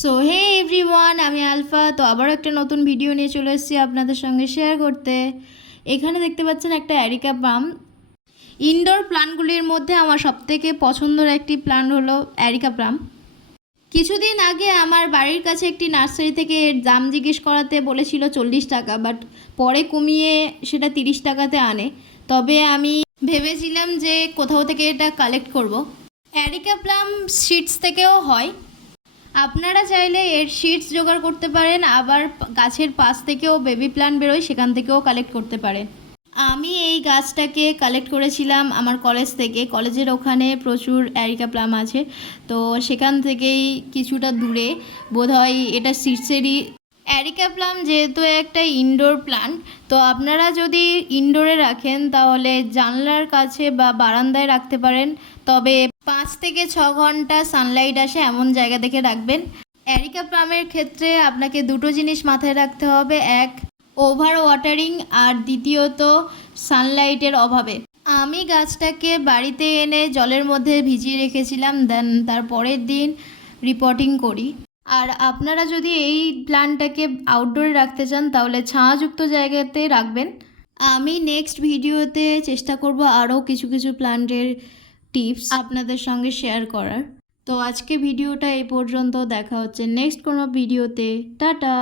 So hey everyone, আমি alpha. তো আবার একটা নতুন ভিডিও নিয়ে চলে এসেছি আপনাদের সঙ্গে শেয়ার করতে। এখানে দেখতে পাচ্ছেন একটা অ্যারিকা পাম। ইনডোর প্লান্টগুলির মধ্যে আমার সবথেকে পছন্দের একটি প্লান্ট হলো অ্যারিকা পাম। কিছুদিন আগে আমার বাড়ির কাছে একটি নার্সারি থেকে এর দাম জিজ্ঞেস করাতে বলেছিল 40 টাকা, বাট পরে কমিয়ে সেটা 30 টাকাতে আনে। তবে আমি ভেবেছিলাম যে কোথাও থেকে এটা কালেক্ট করব। অ্যারিকা প্লাম সিডস থেকেও হয়। আপনারা চাইলে এর সিডস জোগাড় করতে পারেন, আবার গাছের পাশ থেকেও বেবি প্ল্যান্ট বেরোয়, সেখান থেকেও কালেক্ট করতে পারেন। আমি এই গাছটাকে কালেক্ট করেছিলাম আমার কলেজ থেকে। কলেজের ওখানে প্রচুর অ্যারিকা প্লাম আছে, তো সেখান থেকেই কিছুটা দূরে বোধহয় এটা সিডসেরই। অ্যারিকা প্লাম যেহেতু একটা ইনডোর প্লান্ট, তো আপনারা যদি ইনডোরে রাখেন তাহলে জানলার কাছে বা বারান্দায় রাখতে পারেন। তবে 5 থেকে 6 ঘন্টা সানলাইট আসে এমন জায়গা দেখে রাখবেন। অ্যারিকা প্লামের ক্ষেত্রে আপনাকে দুটো জিনিস মাথায় রাখতে হবে: এক, ওভার ওয়াটারিং, আর দ্বিতীয়ত সানলাইটের অভাবে। আমি গাছটাকে বাড়িতে এনে জলের মধ্যে ভিজিয়ে রেখেছিলাম, দেন তার পরের দিন রিপোর্টিং করি। আর আপনারা যদি এই প্ল্যান্টটাকে আউটডোরে রাখতে চান তাহলে ছায়াযুক্ত জায়গাতে রাখবেন। আমি নেক্সট ভিডিওতে চেষ্টা করব আরও কিছু কিছু প্ল্যান্টের টিপস আপনাদের সঙ্গে শেয়ার করার। তো আজকে ভিডিওটা এই পর্যন্ত, দেখা হচ্ছে নেক্সট কোনো ভিডিওতে। টাটা।